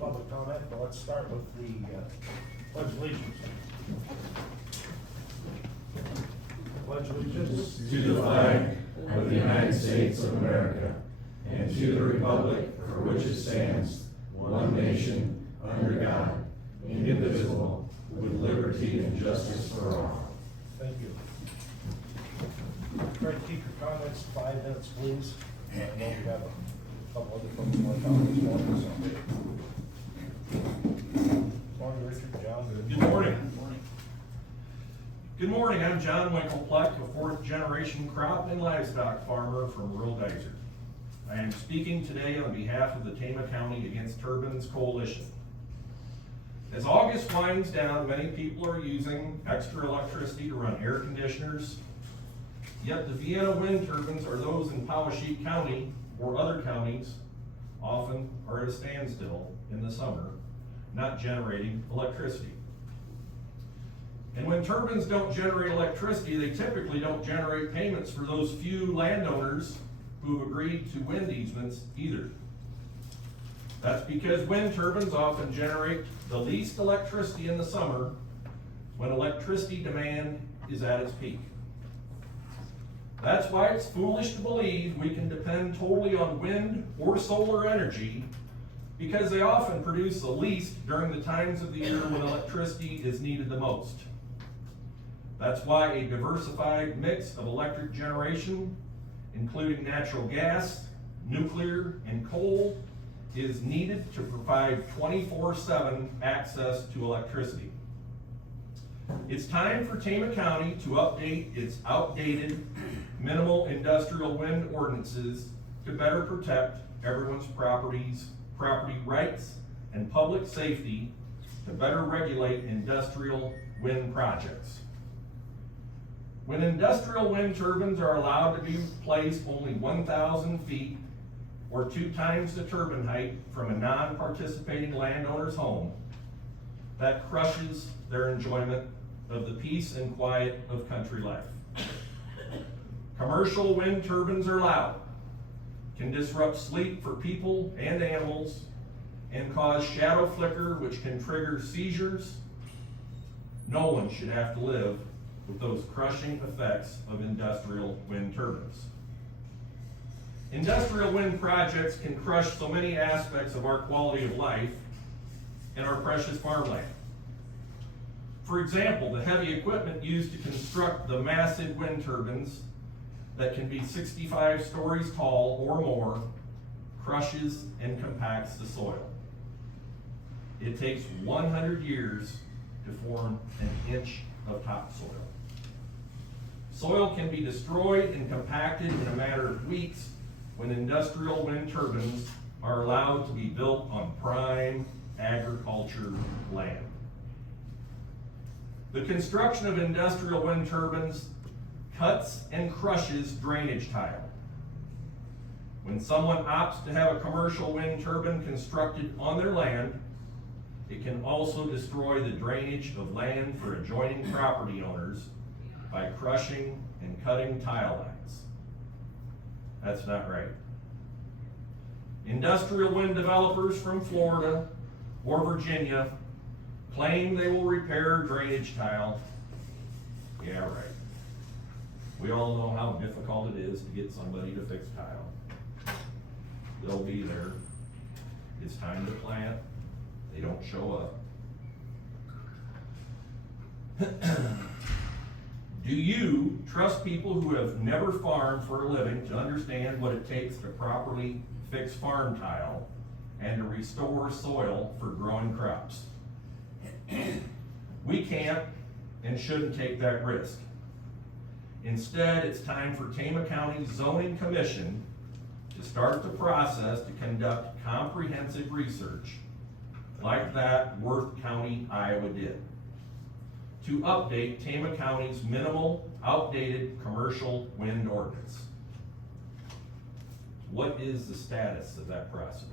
public comment, but let's start with the pledge of allegiance. Pledge allegiance to the flag of the United States of America and to the republic for which it stands, one nation, under God, indivisible, with liberty and justice for all. Thank you. Try to keep your comments 5 minutes, please. I know we have a couple other folks who want to comment this morning, so. Morning, Richard, John. Good morning. Good morning, I'm John Winklepleck, a fourth-generation crop and livestock farmer from rural Geyser. I am speaking today on behalf of the Tama County Against Turbines Coalition. As August winds down, many people are using extra electricity to run air conditioners, yet the Vienna wind turbines or those in Powesheik County or other counties often are at a standstill in the summer, not generating electricity. And when turbines don't generate electricity, they typically don't generate payments for those few landowners who've agreed to wind easements either. That's because wind turbines often generate the least electricity in the summer when electricity demand is at its peak. That's why it's foolish to believe we can depend totally on wind or solar energy, because they often produce the least during the times of the year when electricity is needed the most. That's why a diversified mix of electric generation, including natural gas, nuclear, and coal, is needed to provide 24/7 access to electricity. It's time for Tama County to update its outdated minimal industrial wind ordinances to better protect everyone's property rights and public safety, to better regulate industrial wind projects. When industrial wind turbines are allowed to be placed only 1,000 feet or 2 times the turbine height from a non-participating landowner's home, that crushes their enjoyment of the peace and quiet of country life. Commercial wind turbines are loud, can disrupt sleep for people and animals, and cause shadow flicker, which can trigger seizures. No one should have to live with those crushing effects of industrial wind turbines. Industrial wind projects can crush so many aspects of our quality of life and our precious farmland. For example, the heavy equipment used to construct the massive wind turbines that can be 65 stories tall or more crushes and compacts the soil. It takes 100 years to form an inch of topsoil. Soil can be destroyed and compacted in a matter of weeks when industrial wind turbines are allowed to be built on prime agriculture land. The construction of industrial wind turbines cuts and crushes drainage tile. When someone opts to have a commercial wind turbine constructed on their land, it can also destroy the drainage of land for adjoining property owners by crushing and cutting tile lines. That's not right. Industrial wind developers from Florida or Virginia claim they will repair drainage tile. Yeah, right. We all know how difficult it is to get somebody to fix tile. They'll be there. It's time to plant. They don't show up. Do you trust people who have never farmed for a living to understand what it takes to properly fix farm tile and to restore soil for growing crops? We can't and shouldn't take that risk. Instead, it's time for Tama County Zoning Commission to start the process to conduct comprehensive research like that Worth County, Iowa did, to update Tama County's minimal, outdated commercial wind ordinance. What is the status of that process?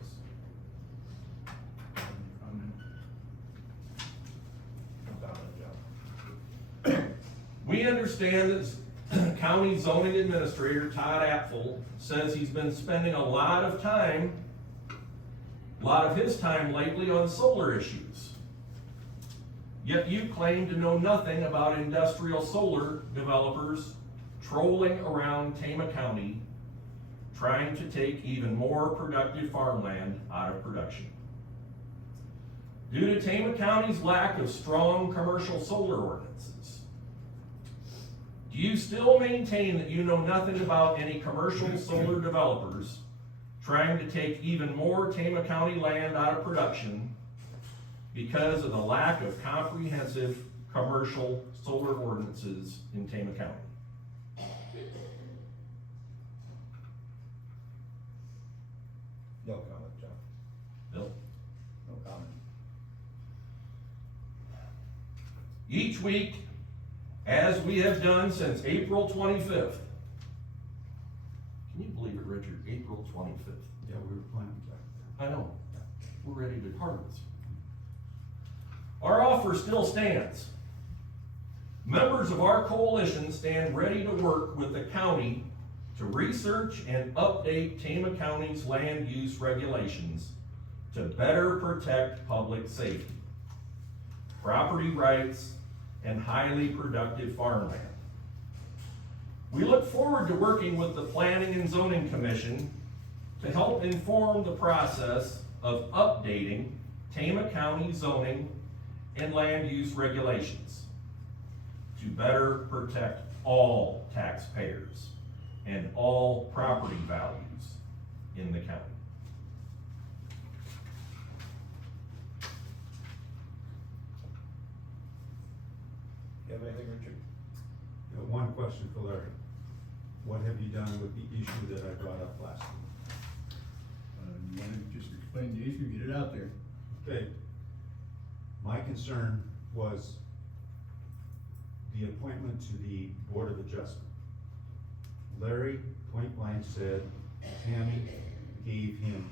We understand that County Zoning Administrator Todd Apfel says he's been spending a lot of time lot of his time lately on solar issues. Yet you claim to know nothing about industrial solar developers trolling around Tama County, trying to take even more productive farmland out of production. Due to Tama County's lack of strong commercial solar ordinances, do you still maintain that you know nothing about any commercial solar developers trying to take even more Tama County land out of production because of the lack of comprehensive commercial solar ordinances in Tama County? No comment, John. Bill? No comment. Each week, as we have done since April 25th. Can you believe it, Richard? April 25th. Yeah, we were planning that. I know. We're ready to harvest. Our offer still stands. Members of our coalition stand ready to work with the county to research and update Tama County's land use regulations to better protect public safety, property rights, and highly productive farmland. We look forward to working with the Planning and Zoning Commission to help inform the process of updating Tama County zoning and land use regulations to better protect all taxpayers and all property values in the county. You have anything, Richard? One question for Larry. What have you done with the issue that I brought up last week? You wanna just explain the issue, get it out there. Okay. My concern was the appointment to the Board of Adjustment. Larry point blank said Tammy gave him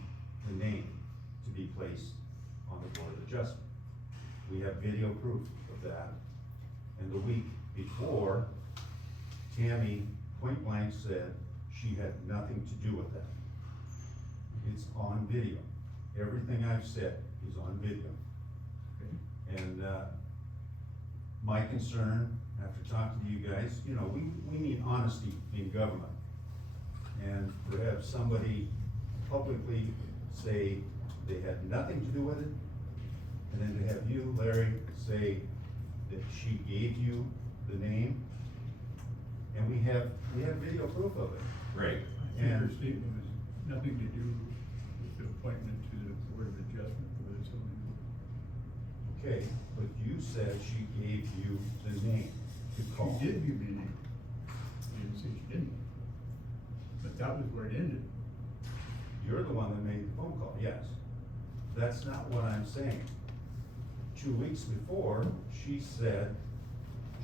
the name to be placed on the Board of Adjustment. We have video proof of that. And the week before, Tammy point blank said she had nothing to do with that. It's on video. Everything I've said is on video. And my concern, after talking to you guys, you know, we need honesty in government. And to have somebody publicly say they had nothing to do with it, and then to have you, Larry, say that she gave you the name, and we have video proof of it. Great. I think her statement was nothing to do with the appointment to the Board of Adjustment for the zoning. Okay, but you said she gave you the name to call. She did give me a name. I didn't say she didn't. But that was where it ended. You're the one that made the phone call, yes. That's not what I'm saying. 2 weeks before, she said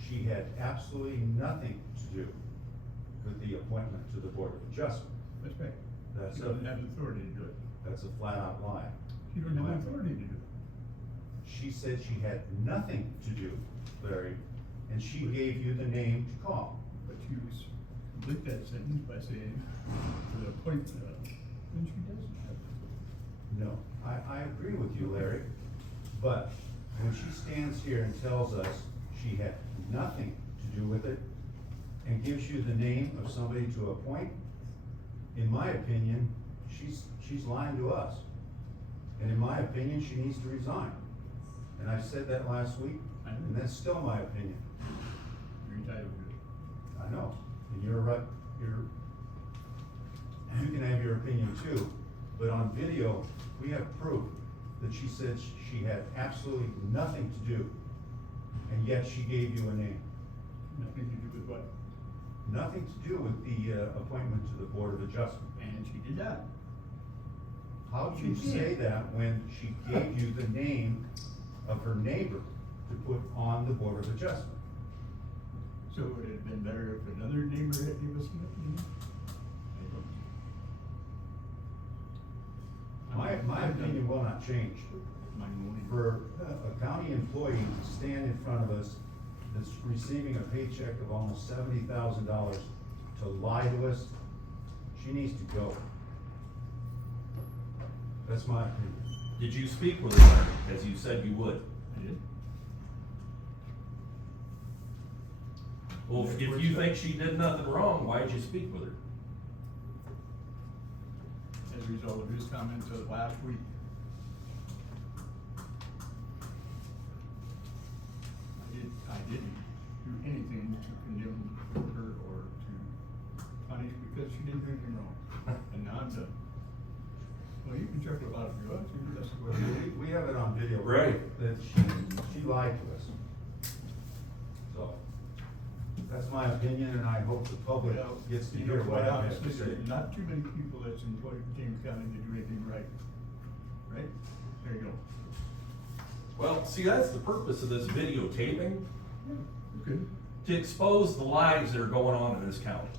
she had absolutely nothing to do with the appointment to the Board of Adjustment. That's right. That's She a, doesn't have authority to do it. that's a flat out lie. She don't have authority to do it. She said she had nothing to do, Larry, and she gave you the name to call. But she was, complete that sentence by saying, for the appointment, then she doesn't have authority. No, I agree with you, Larry, but when she stands here and tells us she had nothing to do with it and gives you the name of somebody to appoint, in my opinion, she's lying to us. And in my opinion, she needs to resign. And I said that last week, and that's still my opinion. You're entitled to it. I know, and you're right, you can have your opinion too, but on video, we have proof that she said she had absolutely nothing to do, and yet she gave you a name. Nothing to do with what? Nothing to do with the appointment to the Board of Adjustment. And she did that. How do you She did. say that when she gave you the name of her neighbor to put on the Board of Adjustment? So would it have been better if another neighbor had given us the My opinion will not change. For a county employee to stand in front of us that's receiving a paycheck of almost $70,000 to lie to us, she needs to go. That's my opinion. Did you speak with her, as you said you would? I did. Well, if you think she did nothing wrong, why'd you speak with her? As a result of his comments of last week. I didn't do anything to condemn her or to punish because she didn't do anything wrong. And now I'm done. Well, you can chuckle about it if you want to, that's the way. We have it on video. Right. That she lied to us. So, that's my opinion, and I hope the public Well, gets to you hear know, what quite I have to honestly, say. there's not too many people that's in James County that do anything right. Right? There you go. Well, see, that's the purpose of this videotaping, Okay. to expose the lies that are going on in this county.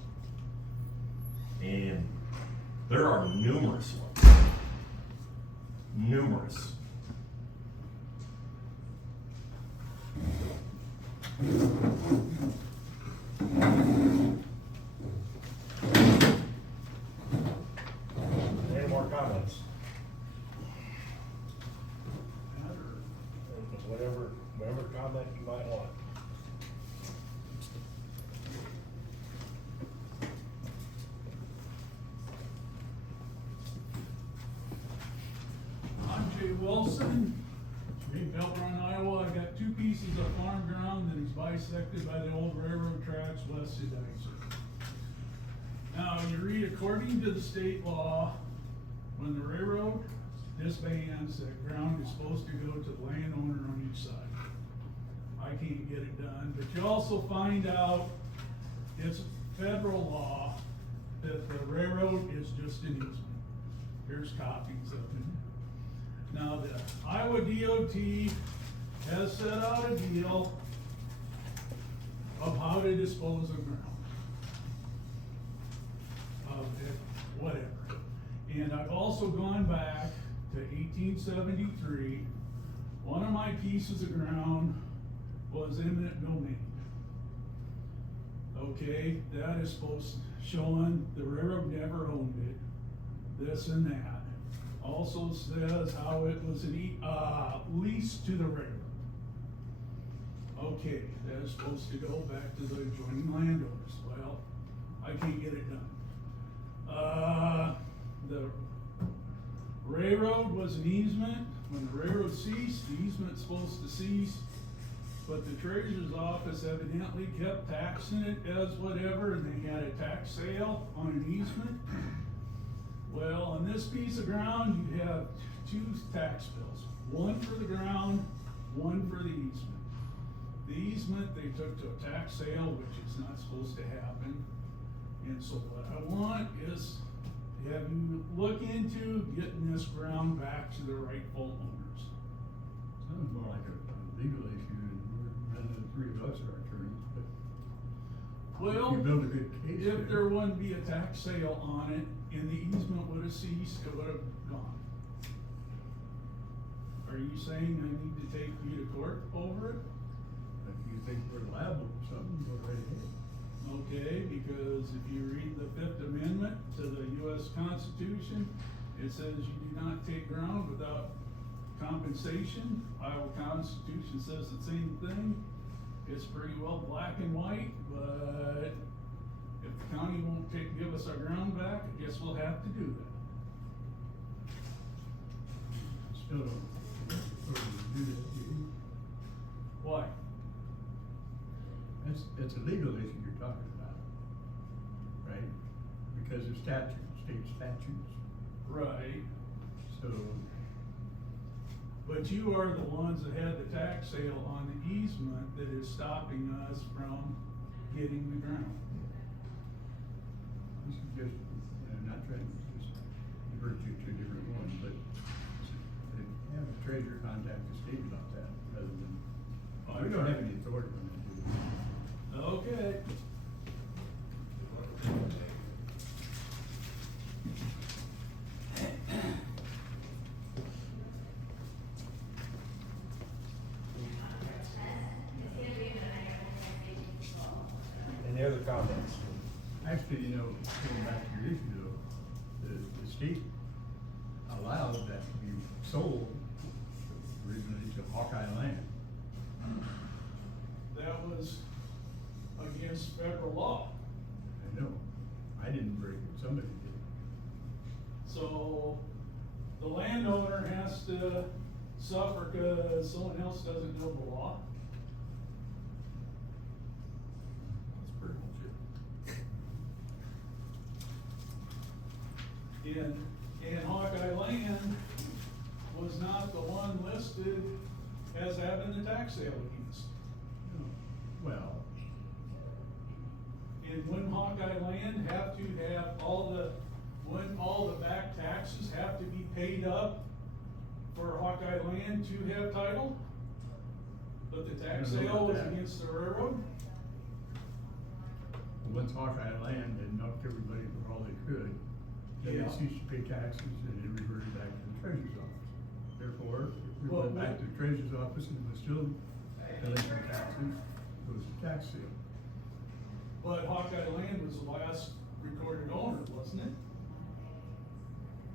And there are numerous ones. Numerous. Any more comments? Whatever comment you might want. I'm Jay Wilson, Big Run, Iowa. I got 2 pieces of farm ground that is bisected by the old railroad tracks west of Dyser. Now, you read, according to the state law, when the railroad disbands, that ground is supposed to go to the landowner on each side. I can't get it done, but you also find out it's federal law that the railroad is just an easement. Here's copies of it. Now, the Iowa DOT has set out a deal of how to dispose of ground. Of it, whatever. And I've also gone back to 1873. One of my pieces of ground was eminent domain. Okay, that is showing the railroad never owned it, this and that. Also says how it was leased to the railroad. Okay, that is supposed to go back to the adjoining landowners. Well, I can't get it done. The railroad was an easement. When the railroad ceased, the easement's supposed to cease. But the treasurer's office evidently kept taxing it as whatever, and they had a tax sale on an easement. Well, on this piece of ground, you have 2 tax bills. One for the ground, one for the easement. The easement, they took to a tax sale, which is not supposed to happen. And so what I want is to have you look into getting this ground back to the rightful owners. Sounds more like a legal issue, and none of the 3 of us are attorneys, but. Well, You build a good case if there wouldn't be a tax sale on it, and the easement would have ceased, it would have gone. Are you saying I need to take you to court over it? If you think we're liable for something, go right ahead. Okay, because if you read the 5th Amendment to the US Constitution, it says you do not take ground without compensation. Iowa Constitution says the same thing. It's pretty well black and white, but if the county won't give us our ground back, I guess we'll have to do that. Still don't, do that, do you? Why? That's a legal issue you're talking about, right? Because of statute, state statutes, Right, so. but you are the ones that had the tax sale on the easement that is stopping us from getting the ground. This is just, I'm not trying to just divert you to a different one, but have the treasurer contact the state about that rather than, we don't have any authority on that, do we? Okay. Any other comments? Actually, you know, going back to your issue though, the state allows that to be sold originally to Hawkeye Land. That was against federal law. I know, I didn't break it, somebody did. So the landowner has to suffer because someone else doesn't know the law. That's pretty much it. And Hawkeye Land was not the one listed as having the tax sale against. Well, And wouldn't Hawkeye Land have to have wouldn't all the back taxes have to be paid up for Hawkeye Land to have title? But the tax I don't know sale about was that. against the railroad? once Hawkeye Land had knocked everybody for all they could, then Yeah. they ceased to pay taxes and it reverted back to the treasurer's office. Therefore, it Well, went back to the treasurer's office and was still delinquent taxes, it was a tax sale. But Hawkeye Land was the last recorded owner, wasn't it?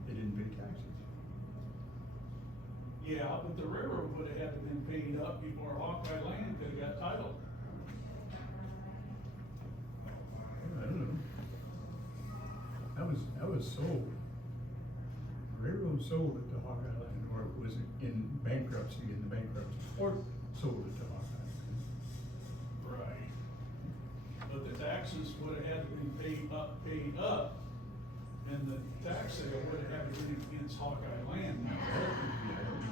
They didn't pay taxes. Yeah, but the railroad would have had to been paid up before Hawkeye Land could have got title. I don't know. That was sold. The railroad sold it to Hawkeye Land, or it was in bankruptcy, and the bankruptcy court sold it to Hawkeye Land. Right. But the taxes would have had to been paid up, and the tax sale would have had to been against Hawkeye Land. Yeah, I don't know.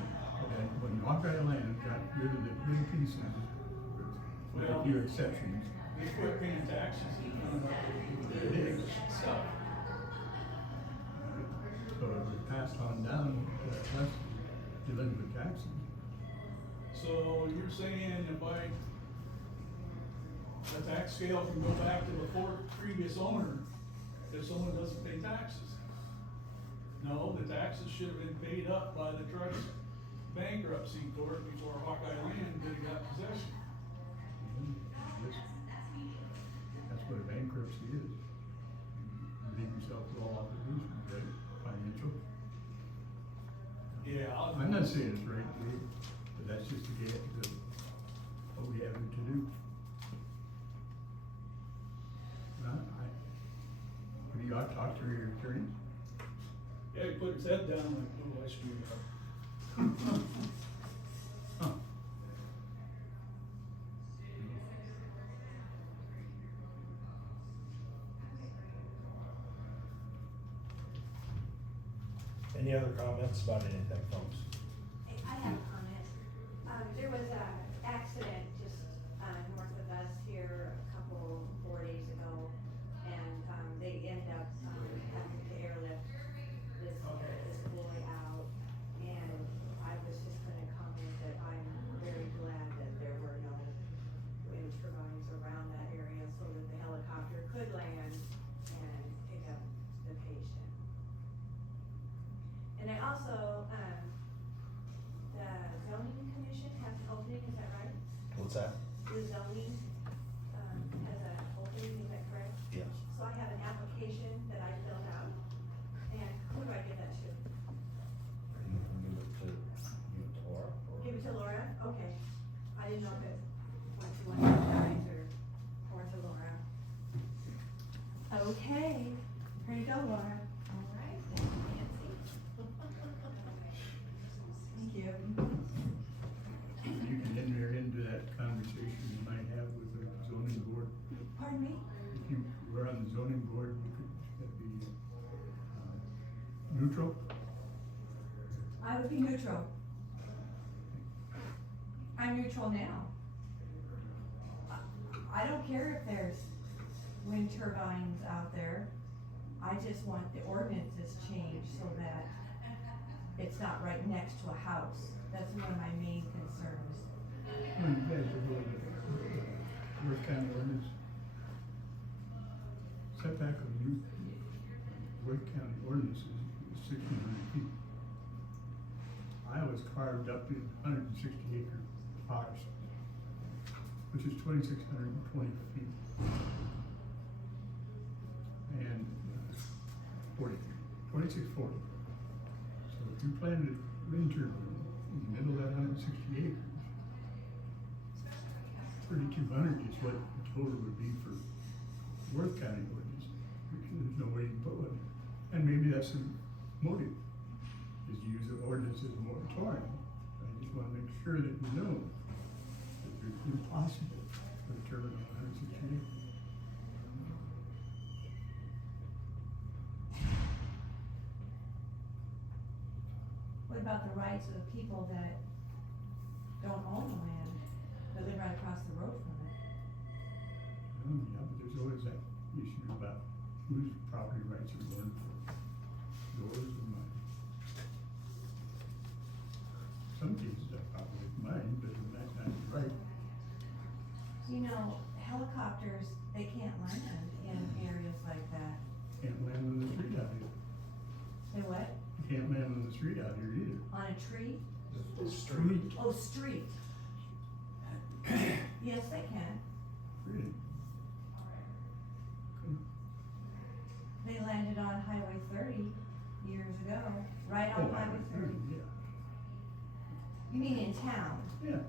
And when Hawkeye Land got rid of the big pieces, with a Well- few exceptions, They quit paying taxes and coming up with It is. stuff. so it was passed on down to us, delinquent taxes. So you're saying if the tax scale can go back to the previous owner if someone doesn't pay taxes? No, the taxes should have been paid up by the trust bankruptcy court before Hawkeye Land could have got possession. Yes. That's what a bankruptcy is. You leave yourself to all obligations, right? Financial. Yeah. I'm not saying it's right, Dave, but that's just what we have to do. You ought to talk to your attorney. Yeah, he put his head down like, oh, I screwed up. Huh. Any other comments about anything, folks? I have a comment. There was a accident just, north of us here a 4 days ago, and, they ended up, having to airlift this boy out. And I was just gonna comment that I'm very glad that there were no wind turbines around that area so that the helicopter could land and pick up the patient. And I also, the zoning commission has an opening, is that right? What's that? The zoning, has an opening, is that correct? Yes. So I have an application that I filled out, and who do I give that to? You can give it to Laura, or? Give it to Laura? Okay. I didn't know if it went to one of you guys or to Laura. Okay, here you go, Laura. All right, thank you, Nancy. Thank you. You can enter into that conversation you might have with the zoning board. Pardon me? If you were on the zoning board, you could be neutral. I would be neutral. I'm neutral now. I don't care if there's wind turbines out there. I just want the ordinances changed so that it's not right next to a house. That's one of my main concerns. Well, you guys are going to Worth County ordinance. Setback of Worth County ordinances is 1,600 feet. Iowa's carved up in 160 acre parcels, which is 2,620 feet. And 2640. So if you planted wind turbine in the middle of that 160 acres. 3,200 is what the total would be for Worth County ordinance. There's no way you can put one. And maybe that's the motive, is to use the ordinance as a moratorium. I just wanna make sure that you know that it's impossible for a turbine on 160 acres. What about the rights of people that don't own the land, but live right across the road from it? Yeah, but there's always that issue about whose property rights are going for, yours or mine. Some cases that probably mine, but in that kind of right. You know, helicopters, they can't land in areas like that. Can't land on the street out here. They what? Can't land on the street out here either. On a tree? Street. Oh, street. Yes, they can. Really? They landed on Highway 30 years ago, right on Oh, Highway 30. yeah. You mean in town? Yeah.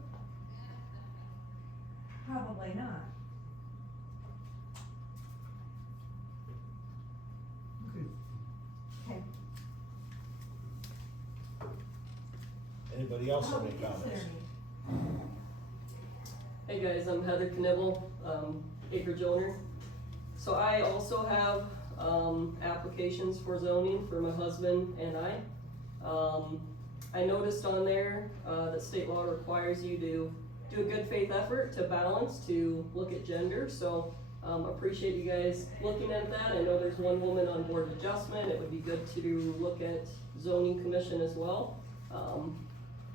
Probably not. Okay. Okay. Anybody else have any Oh, comments? consider me. Hey guys, I'm Heather Knibble, acreage owner. So I also have applications for zoning for my husband and I. I noticed on there that state law requires you to do a good faith effort to balance, to look at gender. So appreciate you guys looking at that. I know there's one woman on board of adjustment. It would be good to look at zoning commission as well.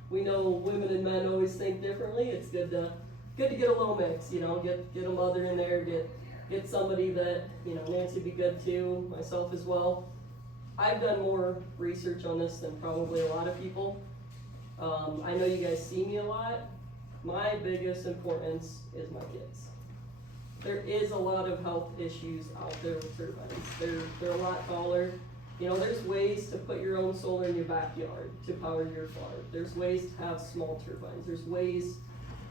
We know women and men always think differently. It's good to get a little mix, you know, get a mother in there, get somebody that, you know, Nancy would be good too, myself as well. I've done more research on this than probably a lot of people. I know you guys see me a lot. My biggest importance is my kids. There is a lot of health issues out there with turbines. They're a lot taller. You know, there's ways to put your own solar in your backyard to power your farm. There's ways to have small turbines. There's ways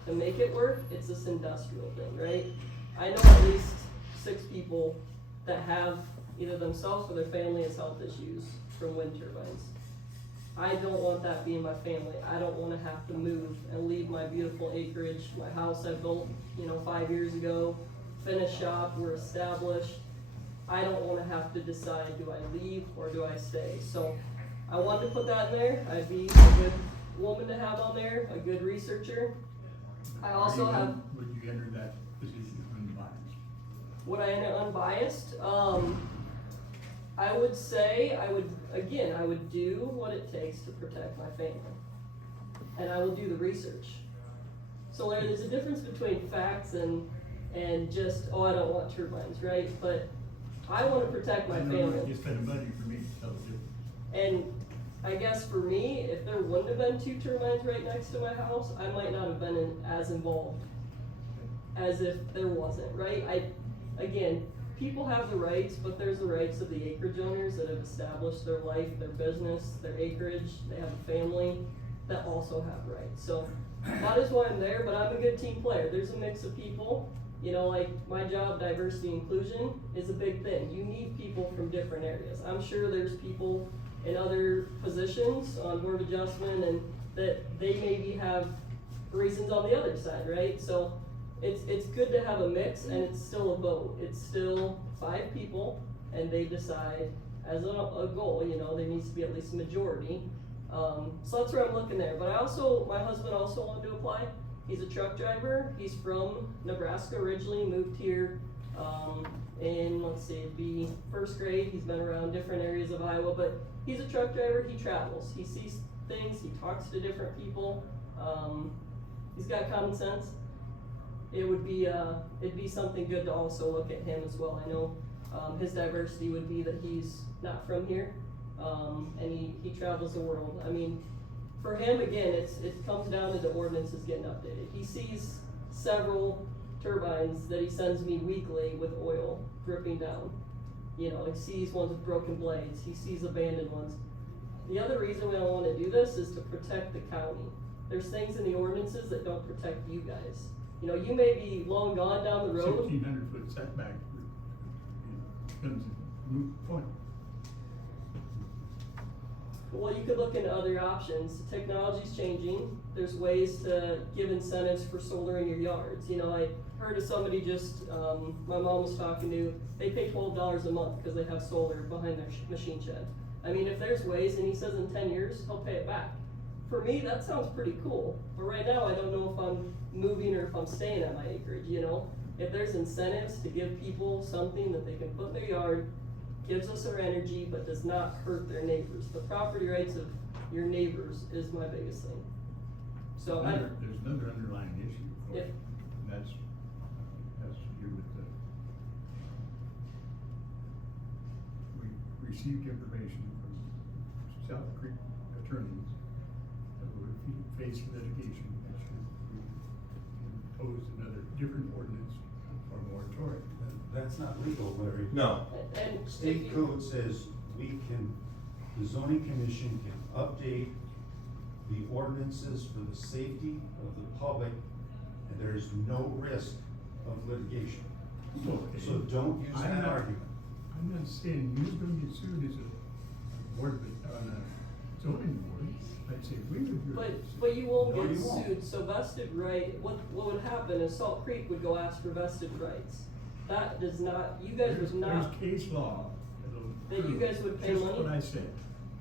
to make it work. It's this industrial thing, right? I know at least 6 people that have either themselves or their family has health issues from wind turbines. I don't want that being my family. I don't want to have to move and leave my beautiful acreage, my house I built, you know, 5 years ago, finish shop, we're established. I don't want to have to decide, do I leave or do I stay? So I wanted to put that in there. I'd be a good woman to have on there, a good researcher. I also have. Would you enter that position unbiased? Would I enter unbiased? I would say I would do what it takes to protect my family. And I will do the research. So Larry, there's a difference between facts and just, oh, I don't want turbines, right? But I want to protect my family. You spend money for me to tell you. And I guess for me, if there wouldn't have been 2 turbines right next to my house, I might not have been as involved as if there wasn't, right? Again, people have the rights, but there's the rights of the acreage owners that have established their life, their business, their acreage, they have a family that also have rights. So that is why I'm there, but I'm a good team player. There's a mix of people. You know, like my job, diversity and inclusion, is a big thing. You need people from different areas. I'm sure there's people in other positions on board adjustment and that they maybe have reasons on the other side, right? So it's good to have a mix, and it's still a vote. It's still 5 people, and they decide as a goal, you know, there needs to be at least a majority. So that's where I'm looking there. But my husband also wanted to apply. He's a truck driver. He's from Nebraska originally, moved here in, let's see, it'd be 1st grade. He's been around different areas of Iowa, but he's a truck driver. He travels. He sees things. He talks to different people. He's got common sense. It'd be something good to also look at him as well. I know his diversity would be that he's not from here, and he travels the world. I mean, for him, again, it comes down to the ordinances getting updated. He sees several turbines that he sends me weekly with oil dripping down. You know, he sees ones with broken blades. He sees abandoned ones. The other reason we don't wanna do this is to protect the county. There's things in the ordinances that don't protect you guys. You know, you may be long gone down the road. 1,600-foot setback, becomes a moot point. Well, you could look into other options. Technology's changing. There's ways to give incentives for solar in your yards. You know, I heard of somebody just, my mom was talking to, they pay $12 a month because they have solar behind their machine shed. I mean, if there's ways, and he says in 10 years, he'll pay it back. For me, that sounds pretty cool. But right now, I don't know if I'm moving or if I'm staying at my acreage, you know? If there's incentives to give people something that they can put in their yard, gives us our energy, but does not hurt their neighbors. The property rights of your neighbors is my biggest thing. So There's another underlying issue, of course, If- and that's to do with the, we received information from South Creek attorneys that would face litigation that should impose another different ordinance or moratorium. That's not legal, Larry. No, and State code says the zoning commission can update the ordinances for the safety of the public, and there is no risk of litigation. So don't use I'm that not- argument. I'm not saying you're gonna get sued as a board, on a zoning board, I'd say we would. But you won't No, get you won't. sued, so vested right, what would happen is Salt Creek would go ask for vested rights. That does not, you guys would not, There's case law. That you guys would pay Just money? what I said,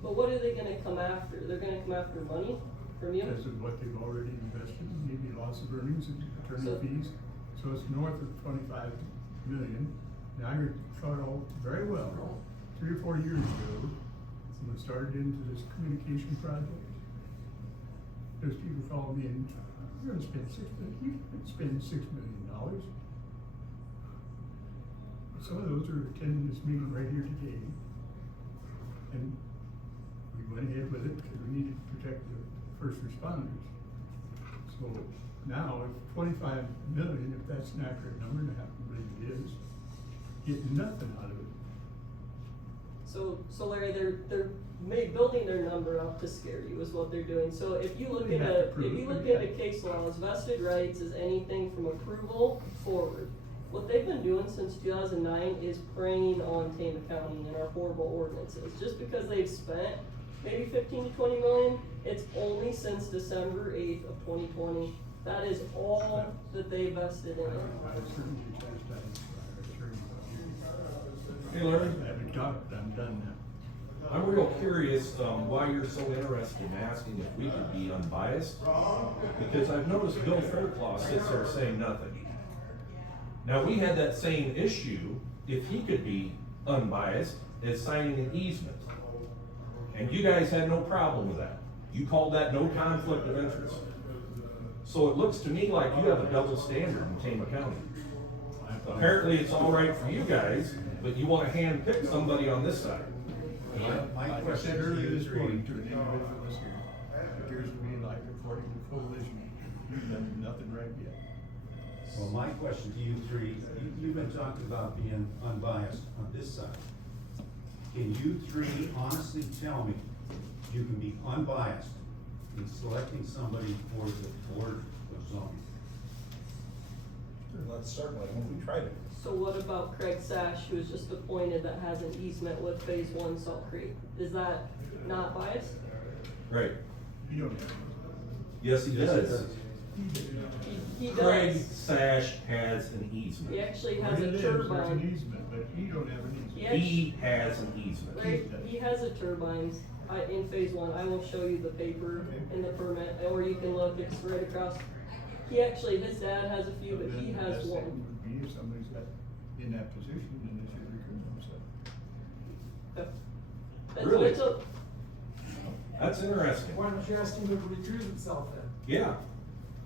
but what are they gonna come after? They're gonna come after money from you? because of what they've already invested, maybe loss of earnings and attorney So- fees, so it's north of 25 million. And I recall very well, 3 or 4 years ago, when I started into this communication project, those people called me and, we're gonna spend you can spend $6 million. Some of those are attending this meeting right here today. And we went ahead with it because we needed to protect the first responders. So now, if 25 million, if that's an accurate number, and I happen to believe it is, get nothing out of it. So Larry, they're building their number up to scare you is what they're doing. So if you look They have to into, prove if it, you but look yeah. into case laws, vested rights is anything from approval forward. What they've been doing since 2009 is preying on Tama County and our horrible ordinances. Just because they've spent maybe 15 to 20 million, it's only since December 8th of 2020. That is all that they vested in it. I certainly chastise our attorney. hey Larry, I haven't talked, I'm done now. I'm real curious, why you're so interested in asking if we could be unbiased. Because I've noticed Bill Fairclough sits there saying nothing. Now, we had that same issue, if he could be unbiased, as signing an easement. And you guys had no problem with that. You called that no conflict of interest. So it looks to me like you have a double standard in Tama County. Apparently, it's all right for you guys, but you wanna handpick somebody on this side. My Like I question said to earlier you this three, morning to an individual listener, it appears to me like according to coalition, you've done nothing right yet. well, my question to you three, you've been talking about being unbiased on this side. Can you three honestly tell me you can be unbiased in selecting somebody for the board of zoning? That's certainly when we tried it. So what about Craig Sash, who was just appointed that has an easement with Phase 1 Salt Creek? Is that not biased? Right. You don't have. Yes, he does. He Craig does. Sash has an easement. He actually has Where a it is, there's an turbine. easement, but you don't have an He easement. He has an easement. Right, he has a turbine, in Phase 1. I will show you the paper in the permit, or you can look, it's right across. He actually, his dad has a few, but he Then the has best thing one. would be if somebody's got in that position, then they should recruit themselves. Really? It's a, That's interesting. Why don't you ask him to recuse himself then? Yeah.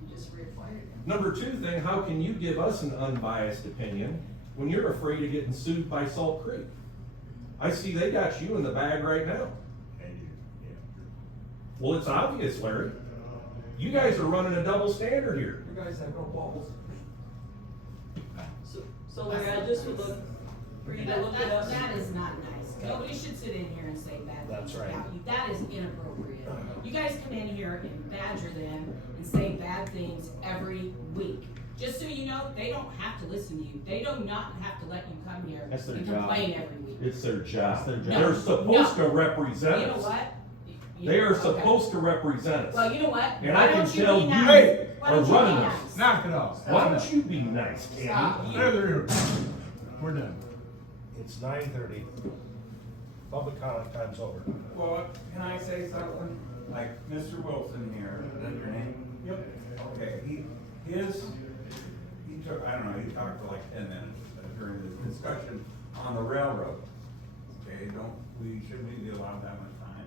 You just reappointed him. Number two thing, how can you give us an unbiased opinion when you're afraid of getting sued by Salt Creek? I see they got you in the bag right now. And you, yeah. Well, it's obvious, Larry. You guys are running a double standard here. You guys have no balls. so Larry, I just would look for you to look at us. That is not nice. Nobody should sit in here and say bad That's things right. about you. That is inappropriate. You guys come in here and badger them and say bad things every week. Just so you know, they don't have to listen to you. They do not have to let you come here That's their and job. complain every week. It's their job. It's their job. They're supposed to represent You know us. what? They are Okay. supposed to represent us. Well, you know what? And Why I can don't you tell be you nice? Hey, Why are don't you be running nice? us. Knock it off. Why don't you be nice, Stop. Tammy? There. We're done. It's 9:30. Public comment time's over. Well, can I say something? Like Mr. Wilson here, is that your name? Yep. Okay, he took, I don't know, he talked for like 10 minutes during the discussion on the railroad. Okay, shouldn't we be allowed that much time?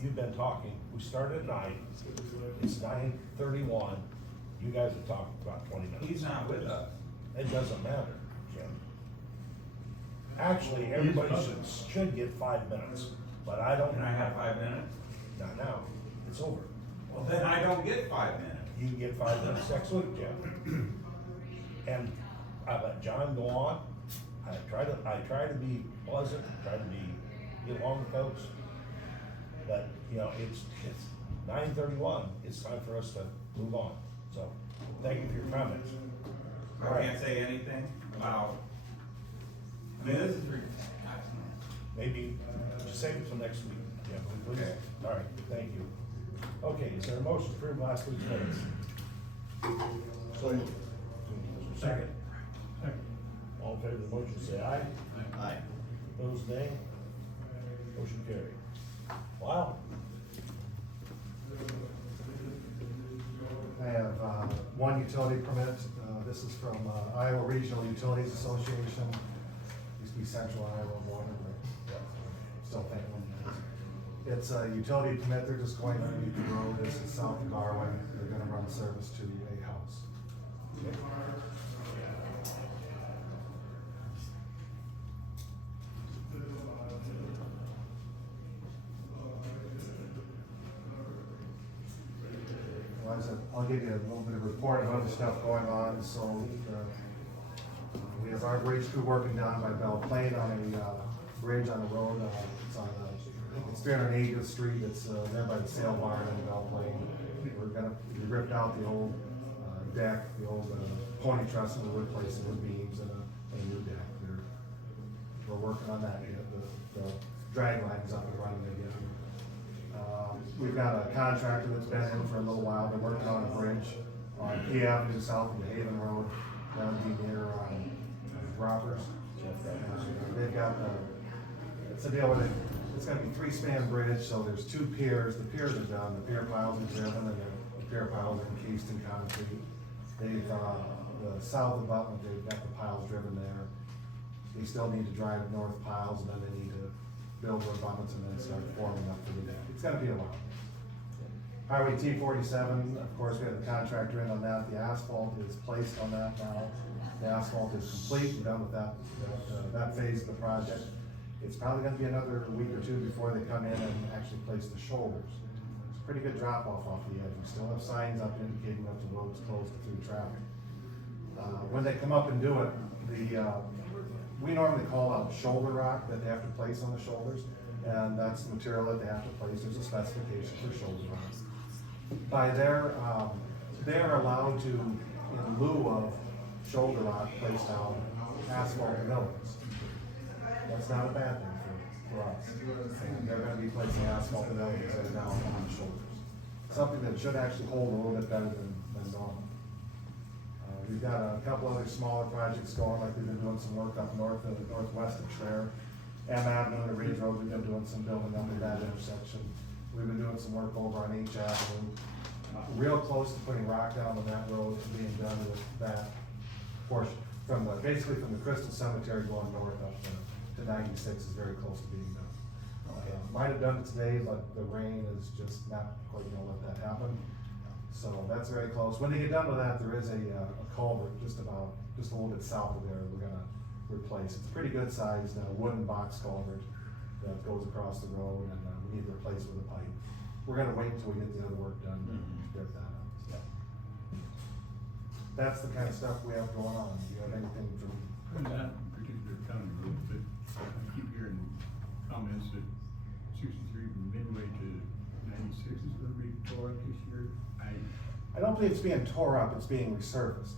You've been talking, we started at 9, it's 9:31, you guys have talked about 20 minutes. He's not with us. It doesn't matter, Jim. Actually, everybody should get 5 minutes, but I don't. Can I have 5 minutes? Not now, it's over. Well, then I don't get 5 minutes. You can get 5 minutes next week, Jim. And I let John go on, I try to be pleasant, try to get along with folks. But, you know, it's 9:31, it's time for us to move on, so, thank you for your comments. I can't say anything about, I mean, this is, Maybe just save it till next week, yeah, please. Okay. All right, thank you. Okay, is there a motion to approve last week's minutes? Second. All in favor of the motion, say aye. Aye. Opposed, nay. Motion carried. Wow. I have one utility permit. This is from Iowa Regional Utilities Association. Used to be Central Iowa Water, but still think one is. It's a utility permit. They're just going underneath the road. This is south of Garwin. They're gonna run service to a house. Well, I'll give you a little bit of report of other stuff going on. So we have our bridge crew working down by Belle Plain on a bridge on a road. It's 380th Street. It's there by the sale barn in Belle Plain. We ripped out the old deck, the old pony truss, and we're replacing with beams and a new deck. We're working on that yet. The drag line is up and running again. We've got a contractor that's been in for a little while. They're working on a bridge on Key Avenue south of the Haven Road, down near Robbers. They've got it's a deal with it. It's gonna be 3-span bridge, so there's 2 piers. The piers are done. The pier piles are driven, and the pier piles are encased in concrete. They've the south abutment, they've got the piles driven there. They still need to drive north piles, and then they need to build the abutments and then start forming up for the deck. It's gonna be a while. Highway T47, of course, we have the contractor in on that. The asphalt is placed on that now. The asphalt is complete and done with that phase of the project. It's probably gonna be another week or 2 before they come in and actually place the shoulders. It's a pretty good drop off the edge. We still have signs up indicating that the road's closed to through traffic. When they come up and do it, we normally call out shoulder rock that they have to place on the shoulders, and that's the material that they have to place. There's a specification for shoulder rock. By they are allowed to, in lieu of shoulder rock, place down asphalt millings. That's not a bad thing for us. And they're gonna be placing asphalt millings that are down on the shoulders. Something that should actually hold a little bit better than normal. We've got a couple other smaller projects going, like we've been doing some work up northwest of Traer. M Avenue and the Ridge Road, we've been doing some building up in that intersection. We've been doing some work over on H Avenue. Real close to putting rock down on that road and being done with that portion. Basically from the Crystal Cemetery going north up to 96 is very close to being done. Might have done it today, but the rain is just not quite gonna let that happen. So that's very close. When they get done with that, there is a culvert just a little bit south of there we're gonna replace. It's a pretty good sized wooden box culvert that goes across the road, and we need to replace with a pipe. We're gonna wait until we get the other work done to rip that up. So that's the kind of stuff we have going on. Do you have anything from? That particular county road, but I keep hearing comments that 63 from Midway to 96 is gonna be tore up this year. I don't believe it's being tore up, it's being resurfaced.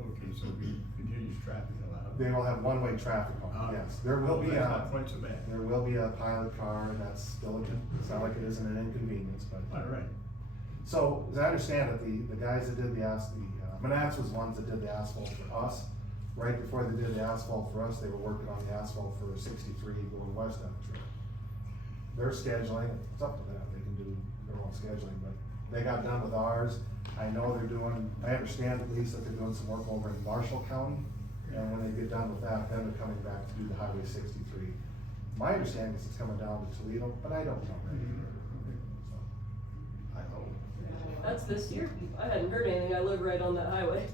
Okay, so be continuous traffic allowed. They will have one-way traffic on it, yes. There will be That's not quite so bad. there will be a pilot car, and that's still, it's not like it isn't an inconvenience, but. All right. So, as I understand it, the guys that did the Manats was ones that did the asphalt for us. Right before they did the asphalt for us, they were working on the asphalt for 63 going west on the trail. Their scheduling, it's up to them, they can do their own scheduling, but they got done with ours. I know they're doing, I understand at least that they're doing some work over in Marshall County, and when they get done with that, then they're coming back to do the Highway 63. My understanding is it's coming down to Toledo, but I don't know. So, I hope. That's this year? I hadn't heard anything, I live right on that highway.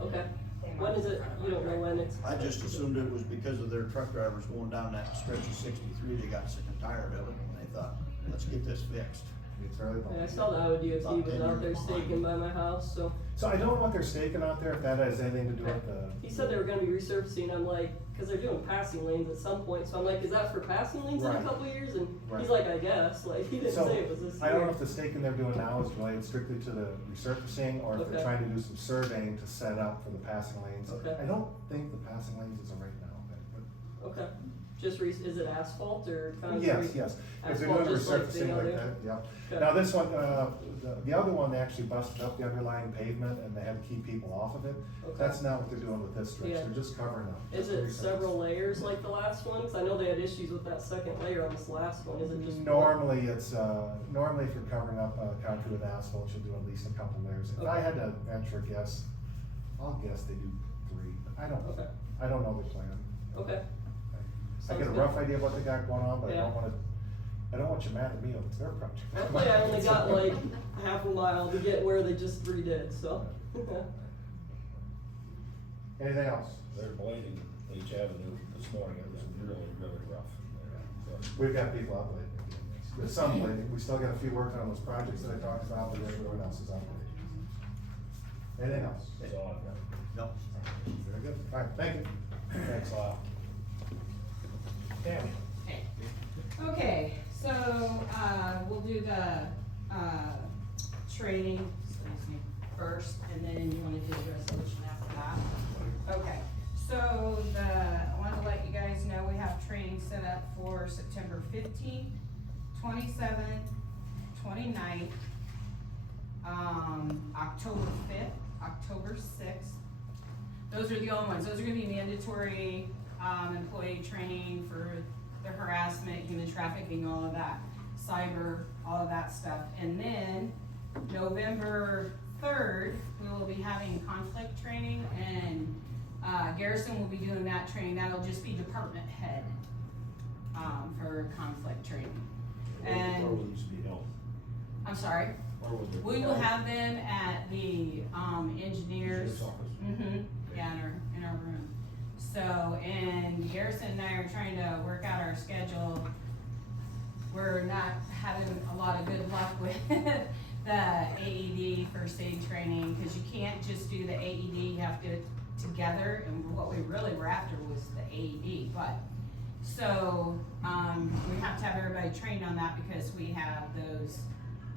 Okay, when is it? You don't know when it's. I just assumed it was because of their truck drivers going down that stretch of 63, they got sick and tired of it, and they thought, let's get this fixed. It's early. Yeah, I saw the Iowa DOT was out there staking by my house, so. So I don't know what they're staking out there, if that has anything to do with the. He said they were gonna be resurfacing, I'm like, cause they're doing passing lanes at some point, so I'm like, is that for passing lanes in a Right. couple years? And Right. he's like, I guess, like, he didn't So, say it was this year. I don't know if the staking they're doing now is related strictly to the resurfacing, or if they're Okay. trying to do some surveying to set up for the passing lanes. Okay. I don't think the passing lanes is a right now, but. Okay, just is it asphalt or concrete? Yes, yes, if they're Asphalt doing just like the resurfacing like other? that, yeah. Okay. Now, this one, the other one, they actually busted up the underlying pavement and they had to keep people off of it. Okay. That's not what they're doing with this stretch, Yeah. they're just covering up. Is it several layers like the last one? Cause I know they had issues with that second layer on this last one, is it just? Normally, it's, normally if you're covering up concrete with asphalt, you'll do at least a couple layers. If I Okay. had to venture a guess, I'll guess they do 3. Okay. I don't know the plan. Okay. I Sounds get a good. rough idea of what they got going on, but I Yeah. don't want you mad at me if it's their project. Luckily, I only got like half a mile to get where they just redid, so. Anything else? They're blading H Avenue this morning, it was really, really rough. So, We've got people out blading. There's some blading, we still got a few working on those projects that I talked about, but everyone else is out blading. Anything else? That's all I've got. No. Very good, alright, thank you. Thanks a lot. Tammy. Okay, so, we'll do the, training, excuse me, first, and then you wanna do the resolution after that. Okay, so I wanted to let you guys know we have training set up for September 15th, 27th, 29th, October 5th, October 6th. Those are the only ones, those are gonna be mandatory, employee training for the harassment, human trafficking, all of that, cyber, all of that stuff. And then November 3rd, we will be having conflict training, and Garrison will be doing that training. That'll just be department head for conflict training. And Where will these be held? I'm sorry, Where will they be we will held? have them at the engineers. Engineer's office. Mm-hmm, yeah, in our room. So, and Garrison and I are trying to work out our schedule. We're not having a lot of good luck with the AED first aid training, cause you can't just do the AED, you have to do it together, and what we really were after was the AED, but. So, we have to have everybody trained on that because we have those,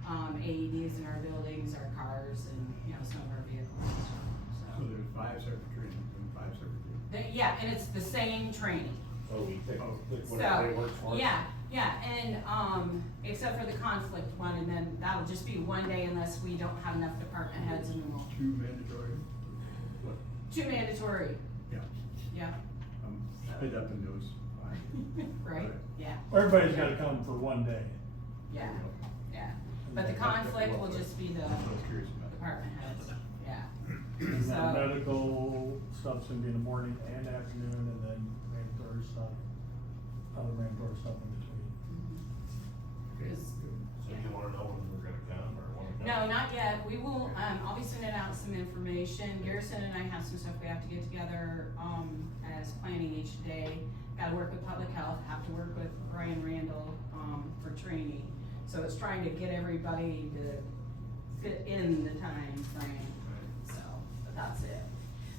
AEDs in our buildings, our cars, and, some of our vehicles, So there's 5 separate trainings and 5 separate things. Yeah, and it's the same training. Oh, we pick So, whatever day works for us? yeah, and, except for the conflict one, and then that'll just be one day unless we don't have enough department heads, and then we'll, 2 mandatory. What? 2 mandatory, Yeah. yeah, Split up in those 5. right, yeah, Everybody's gotta come for one day. yeah, yeah. But the conflict will just be the I was curious about it. department heads, yeah. And So- then medical stuff's gonna be in the morning and afternoon, and then mandatory stuff, other mandatory stuff in between. Is- So you wanna know when we're gonna come, or wanna come? No, not yet. We will, I'll be sending out some information. Garrison and I have some stuff we have to get together, as planning each day. Gotta work with public health, have to work with Brian Randall, for training. So it's trying to get everybody to fit in the time frame, so, but that's it.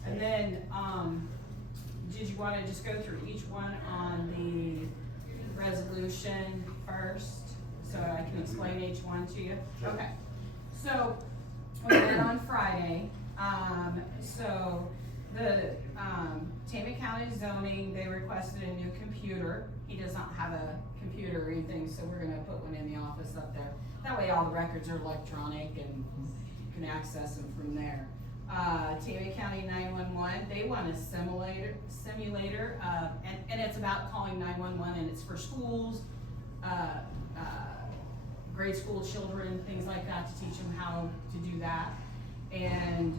And then, did you wanna just go through each one on the resolution first, so I can explain each one to you? Okay. So, we met on Friday, so the, Tama County zoning, they requested a new computer. He does not have a computer or anything, so we're gonna put one in the office up there. That way all the records are electronic and you can access them from there. Tama County 911, they want a simulator, and it's about calling 911, and it's for schools, grade school children, things like that, to teach them how to do that. And,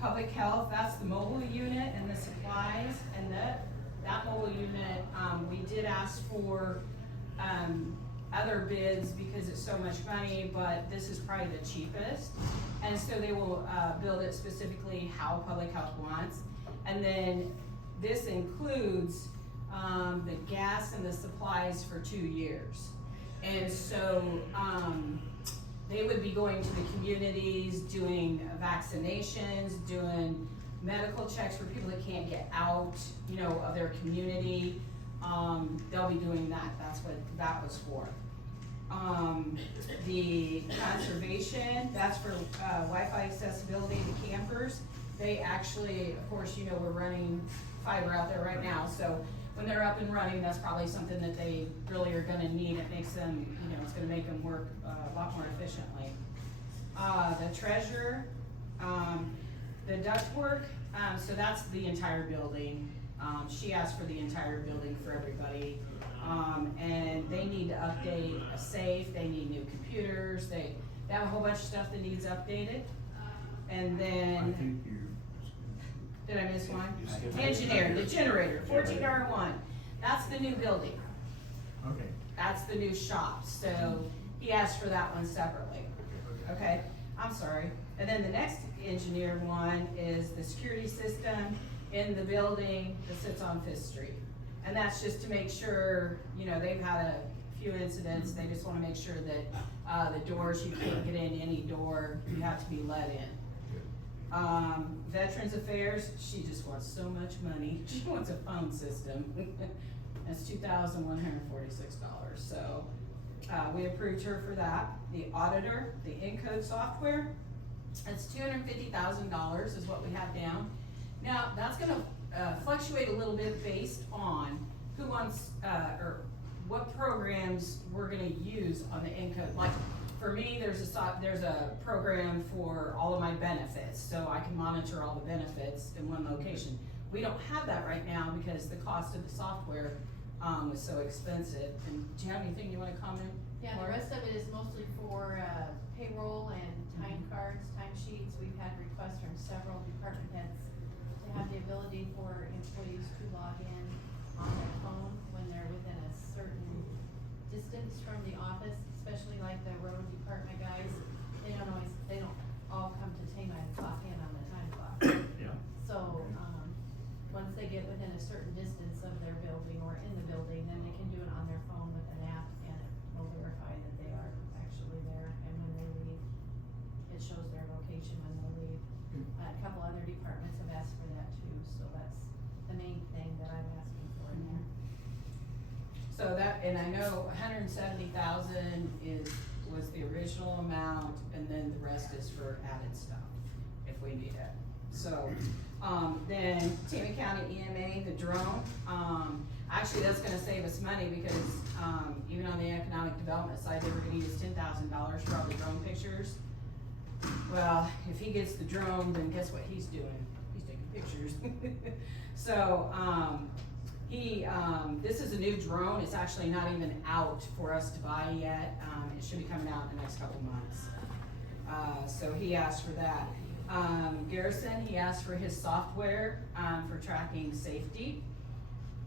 public health, that's the mobile unit and the supplies, and that mobile unit, we did ask for, other bids because it's so much money, but this is probably the cheapest. And so they will, build it specifically how public health wants. And then this includes, the gas and the supplies for 2 years. And so, they would be going to the communities, doing vaccinations, doing medical checks for people that can't get out, you know, of their community. They'll be doing that, that's what that was for. The conservation, that's for, Wi-Fi accessibility to campers. They actually, of course, you know, we're running fiber out there right now, so when they're up and running, that's probably something that they really are gonna need. It makes them, you know, it's gonna make them work a lot more efficiently. The treasurer, the ductwork, so that's the entire building. She asked for the entire building for everybody. And they need to update a safe, they need new computers, they have a whole bunch of stuff that needs updated. And I then, think you. did I miss one? Engineer, the generator, 14R1, that's the new building. Okay. That's the new shop, so he asked for that one separately. Okay, I'm sorry. And then the next engineer one is the security system in the building that sits on Fifth Street. And that's just to make sure, you know, they've had a few incidents, they just wanna make sure that, the doors, you can't get in any door, you have to be let in. Veterans Affairs, she just wants so much money, she wants a phone system. That's $2,146, so, we approved her for that. The auditor, the Encode software, that's $250,000 is what we have down. Now, that's gonna, fluctuate a little bit based on who wants, or what programs we're gonna use on the Encode. Like, for me, there's a program for all of my benefits, so I can monitor all the benefits in one location. We don't have that right now because the cost of the software, was so expensive. And do you have anything you wanna comment? Yeah, the Laura? rest of it is mostly for, payroll and time cards, time sheets. We've had requests from several department heads to have the ability for employees to log in on their phone when they're within a certain distance from the office, especially like the road department guys. They don't all come to Tama and clock in on the time clock. Yeah. So, once they get within a certain distance of their building or in the building, then they can do it on their phone with an app, and it will verify that they are actually there, and when they leave, it shows their location when they leave. A couple other departments have asked for that too, so that's the main thing that I'm asking for in there. So that, and I know 170,000 was the original amount, and then the rest is for added stuff, if we need it. So, then Tama County EMA, the drone, actually that's gonna save us money because, even on the economic development side, they were gonna use $10,000 for all the drone pictures. Well, if he gets the drone, then guess what he's doing? He's taking pictures. So, this is a new drone, it's actually not even out for us to buy yet, it should be coming out in the next couple months. So he asked for that. Garrison, he asked for his software, for tracking safety.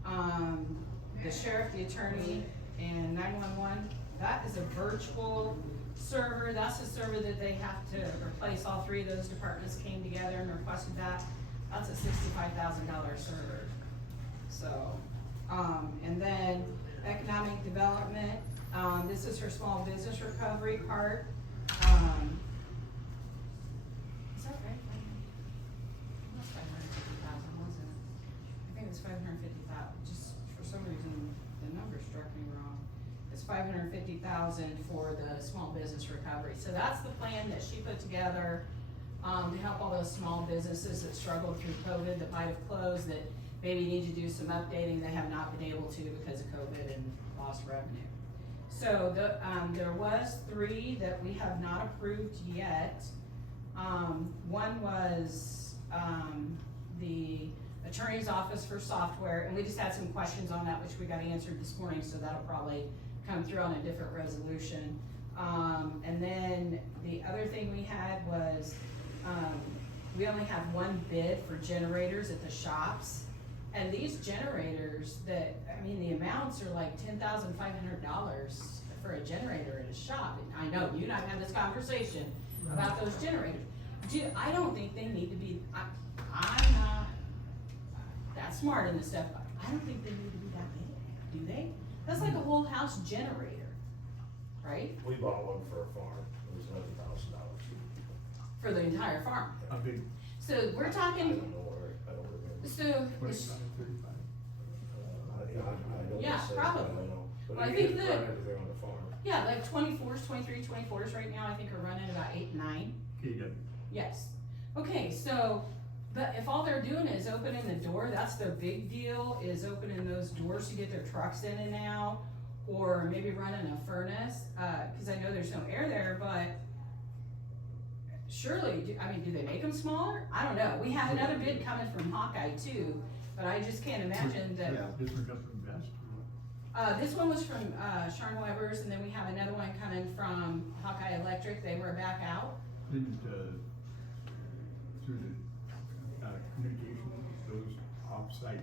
The sheriff, the attorney, and 911, that is a virtual server, that's the server that they have to replace. All three of those departments came together and requested that. That's a $65,000 server. So, and then economic development, this is her small business recovery part. Is that right? That's 550,000, wasn't it? I think it was 550,000, just for some reason, the $550,000 for the small business recovery. So that's the plan that she put together, to help all those small businesses that struggled through COVID, that might have closed, that maybe need to do some updating, they have not been able to because of COVID and lost revenue. So there was 3 that we have not approved yet. One was, the attorney's office for software, and we just had some questions on that, which we got answered this morning, so that'll probably come through on a different resolution. And then the other thing we had was, we only have 1 bid for generators at the shops. And these generators that, I mean, the amounts are like $10,500 for a generator at a shop. And I know you and I had this conversation about those generators. I don't think they need to be, I'm not that smart in this stuff. I don't think they need to be that big, do they? That's like a whole house generator, right? We bought one for a farm, it was $11,000. For the entire farm. How big? So we're I talking, don't know where, I don't remember. so, 25, 35? I don't Yeah, say, probably. I don't know. But Well, I you think can that- run everything on the farm. yeah, like 24s, 23, 24s right now, I think are running about 8, 9. KW. Yes. Okay, so, but if all they're doing is opening the door, that's their big deal, is opening those doors to get their trucks in and out, or maybe running a furnace, cause I know there's no air there, but surely, do they make them smaller? I don't know. We have another bid coming from Hawkeye too, but I just can't imagine that. Yeah. This one comes from Best. This one was from, Sharn Weber's, and then we have another one coming from Hawkeye Electric. They were back out. Didn't, through the, communication, those off-site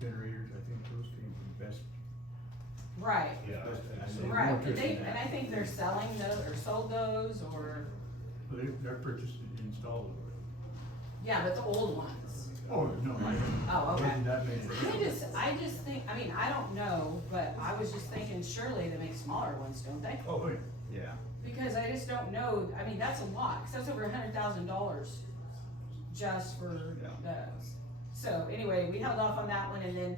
generators, I think those came from Best. Right. Yeah. And Right, more and just they, than that. and I think they're selling those, or sold those, or, Well, they're purchased and installed. yeah, but the old ones. Oh, no, Oh, okay. wasn't that many. I just think, I mean, I don't know, but I was just thinking surely they make smaller ones, don't they? Oh, yeah. Yeah. Because I just don't know, I mean, that's a lot, 'cause that's over $100,000 just for Yeah. those. So anyway, we held off on that one, and then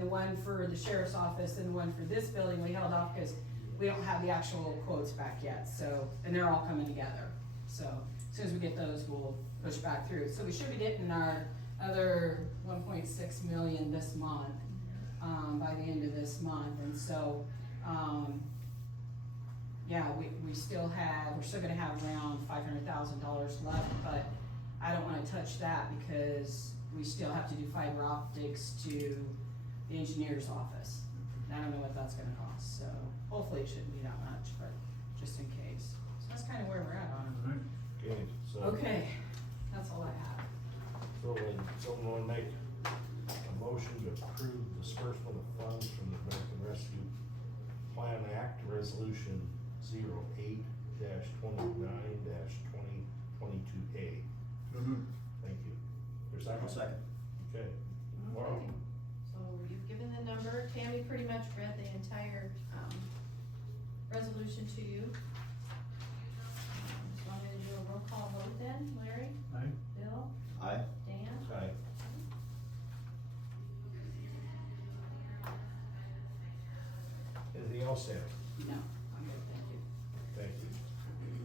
the one for the sheriff's office and the one for this building, we held off because we don't have the actual quotes back yet, so, and they're all coming together. So as soon as we get those, we'll push back through. So we should be getting our other 1.6 million this month, by the end of this month, and so, yeah, we're still gonna have around $500,000 left, but I don't wanna touch that because we still have to do fiber optics to the engineer's office. I don't know what that's gonna cost, so hopefully it shouldn't be that much, but just in case. So that's kinda where we're at on All right. Okay, so. it. Okay, that's all I have. So when someone make a motion to approve disbursement of funds from the American Rescue Plan Act, Resolution 08-29-2022A. Thank you. Your second? Second. Okay. Laura? So you've given the number, Tammy pretty much read the entire, resolution to you. Just want me to do a roll call vote then, Larry, Aye. Bill, Aye. Dan? Aye. Anything else, Sam? No, I'm good, thank you.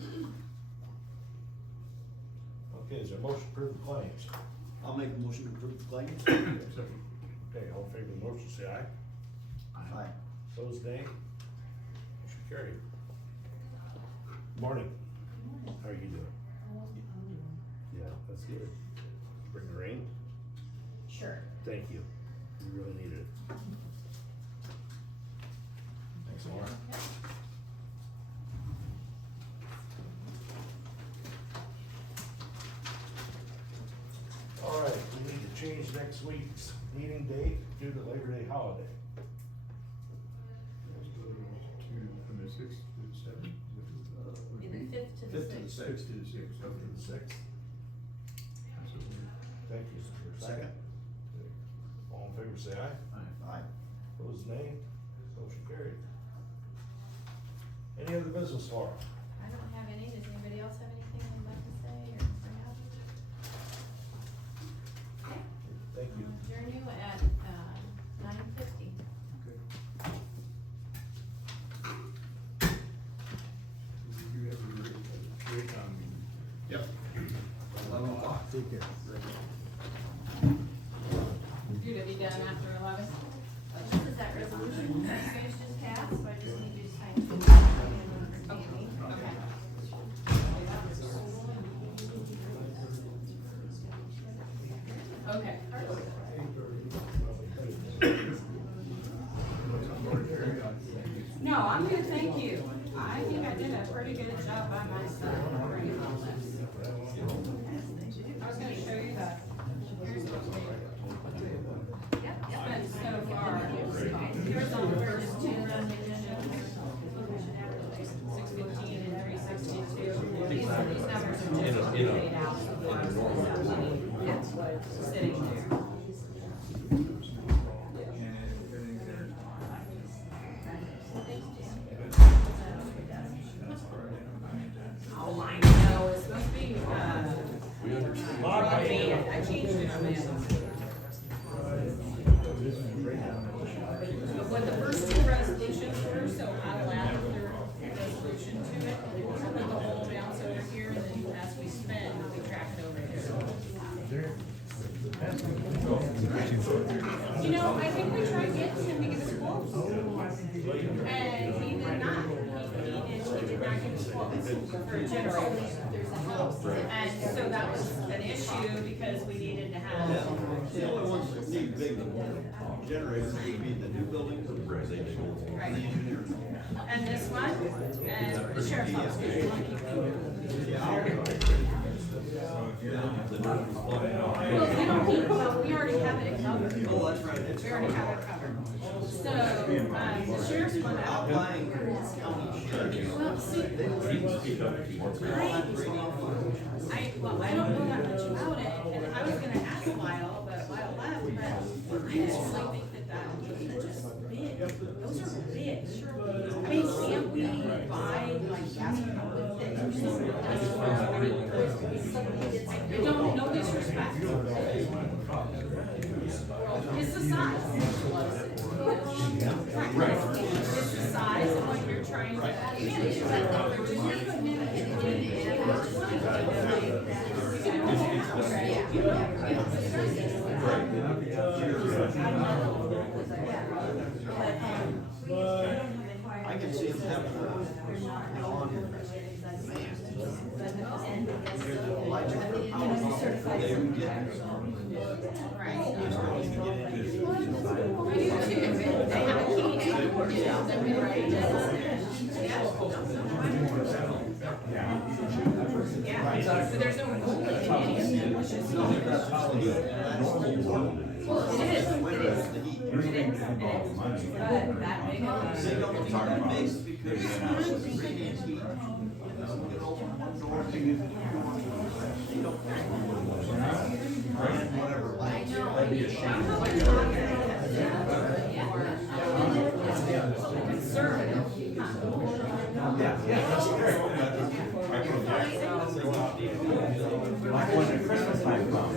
Thank you. Okay, is there a motion to approve the claims? I'll make a motion to approve the claims. Second. Okay, all in favor of the motion, say aye. Aye. Opposed, nay? Motion carried. Morning. How are you doing? Yeah, that's good. Bring the rain? Sure. Thank you. We really needed it. Thanks, Laura. All right, we need to change next week's meeting date due to Labor Day holiday. From the 6th to the 7th? Be the fifth to the Fifth to the sixth. 6th to the 6th. Up to the sixth. That's what we're. Thank you, sir. Second. All in favor, say aye. Aye. Opposed, nay. Motion carried. Any other business, Laura? I don't have any, does anybody else have anything they'd like to say or bring up? Thank you. Adjourn you at, 9:50. Okay. Yep. 11 o'clock. Take care. You to be done after 11? This is that resolution you guys just passed, so I just need you to sign. Okay. Okay. No, I'm good, thank you. I think I did a pretty good job by myself bringing all this. I was gonna show you that. Here's what we spent so far. Here's on the first two resolutions. 615 and 362. These numbers are just paid out. That's what's sitting there. Oh, I know, it's supposed to be, broadband. I changed it on that. But when the first two resolutions were, so I'll add a third resolution to it. I'll put the whole bounce over here, and then as we spend, we track it over here. You know, I think we tried getting him to give us quotes. And he did not. He did not give us quotes for a generator. And so that was an issue because we needed to have. The only ones that need big generators would be the new buildings and the residential. Right. And the engineers. And this one, and the sheriff's office. Yeah. Well, we don't need, well, we already have it covered. Oh, that's right. It's We already have it covered. So, the sheriff's one out. outlying county sheriffs. Well, see, well, I don't know that much about it, and I was gonna ask Lyle, but Lyle left, but I just really think that those are just big. Those are big. I mean, can't we buy like gas powered things or something? Don't, no disrespect. It's the size. Right. It's the size of what you're trying to. I can see them having on demand. Like, they would get. Right. Just don't even get into it. They have a key. Yeah, so there's no rule in any of them, which is. Well, it is. But that big of a. They don't target base because it's not radiant heat. Get over one door, they don't. Whatever. I know. Conservative. Like when the Christmas time comes.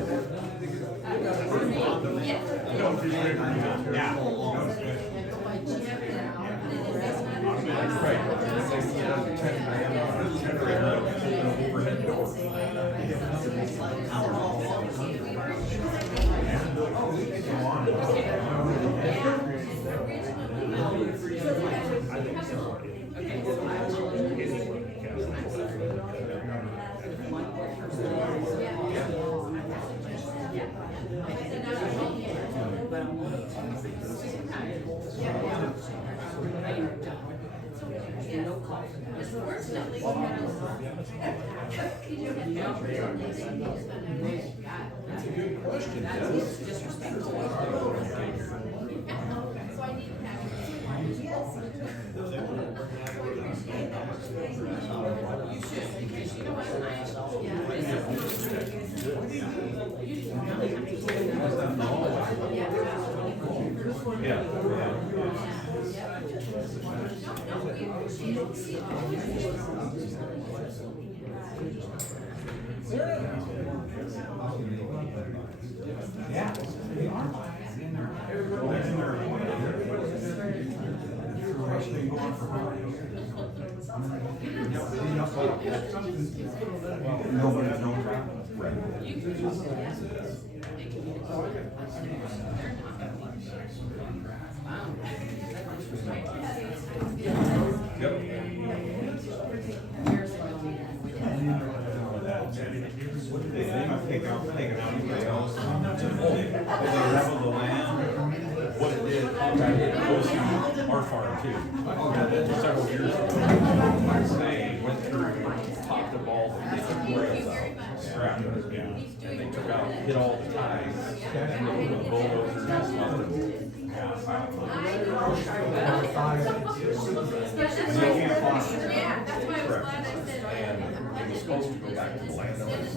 That's a good question. That's disrespectful. So I need to have. You should, because you know what, Yeah, they are. Nobody's no problem. Yep. They must take out anybody else. They level the land. What it did, it goes through our farm too. Several years ago, they went through, topped up all the rails out, scrapped it, and they took out, hit all the ties, and they put a bulldozer and just left them. Yeah, that's why I was glad I said. And it was supposed to go back to the landowners.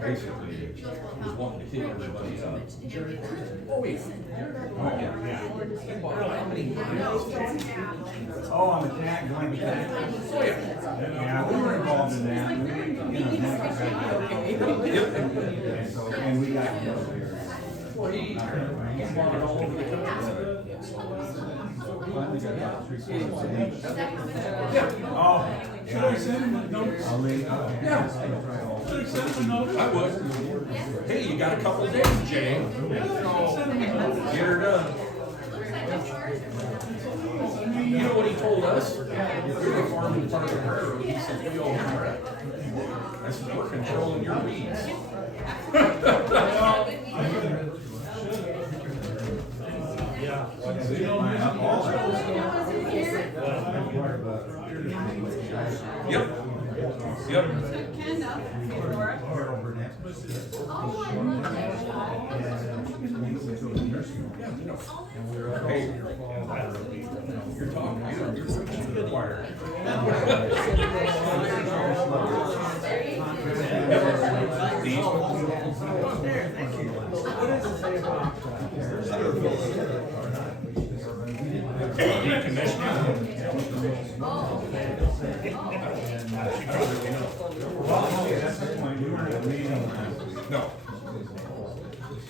Basically, it was wanting to hit everybody up. Oh, yeah. Oh, on the tag, going to tag. Oh, yeah. Yeah, we were involved in that. And we got. Well, he bought it all over the country. Oh. Should I send him a note? Yeah. Should I send him a note? I would. Hey, you got a couple days, Jay. Get her done. You know what he told us? We were farming part of the railroad. He said, we all regret. I said, we're controlling your weeds. Yep. Yep. Hey, you're talking, you're preaching to the choir. That's the point, we weren't at a meeting last week. No.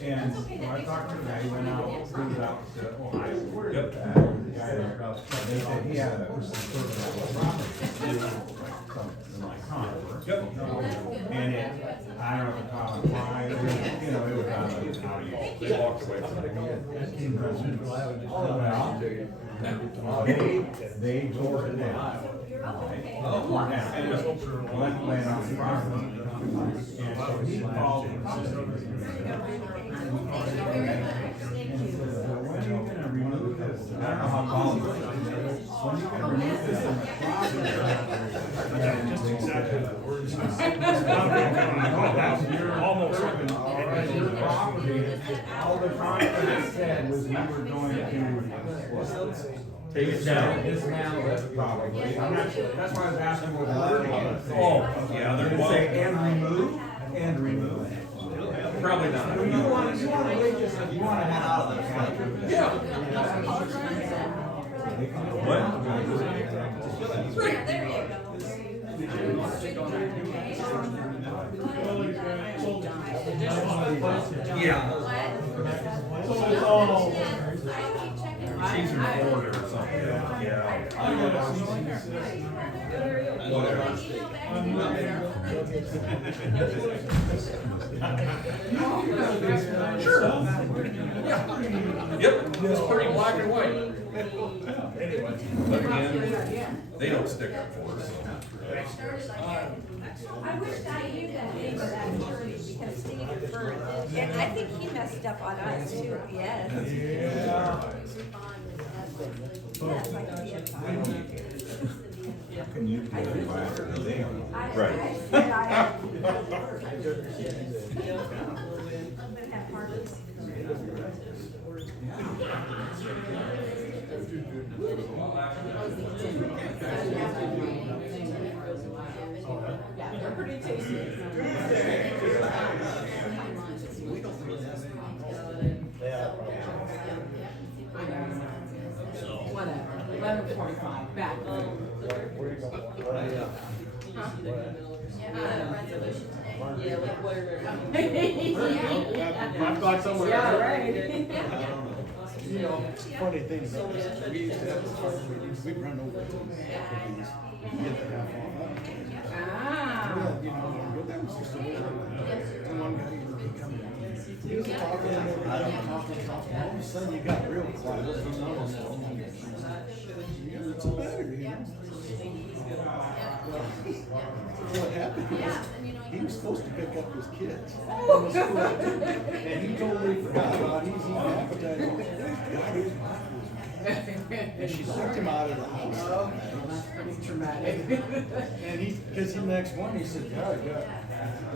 And when I talked to the guy, he went out, he was out to Ohio. Yep. The guy across, they said he had a Yep. and it, I don't know if it's on why, you know, it was on how you. They walked away from it. Well, they tore it down. Tore down. And it was left laying on the property. And so he called. When are you gonna remove this? I don't know how long. When you can remove this from the property. Just exactly the words. Almost. All right, your property, all the contract said was we were going to Take it down. dismantle it probably. I'm not sure, that's why I was asking what the word was. Oh, yeah, there Did it was. say and remove? And remove. Probably not. You want to wait just, you want to head out of this. Yeah. Yeah, there you go. Yeah. So it's all. She's in Florida or something. Yeah. I gotta see some assistance. Sure. Yeah. Yep, it's pretty black and white. Anyway. But again, they don't stick up for us. I wish I knew that name of that attorney because Steve referred, and I think he messed up on us too, yes. Yeah. Yes, I can see it. Can you pay the buyer today? Right. I said I. I'm gonna have parties. Yeah, they're pretty tasty. Whatever, 11:45, back. Yeah, like whatever. I've got somewhere. Yeah, right. you know, funny thing so about many this, we used to have the farm meetings, we'd run over these, get the half off. Ah. You know, but that was just a one guy, you know, he come in, he was talking, talking, all of a sudden you got real quiet. Yeah, that's a matter, you know. What happened? He was supposed to pick up his kids from the school, and he totally forgot about he's eating appetite. And she locked him out of the house. Oh, that's pretty traumatic. And because he next morning, he said, yeah, I got out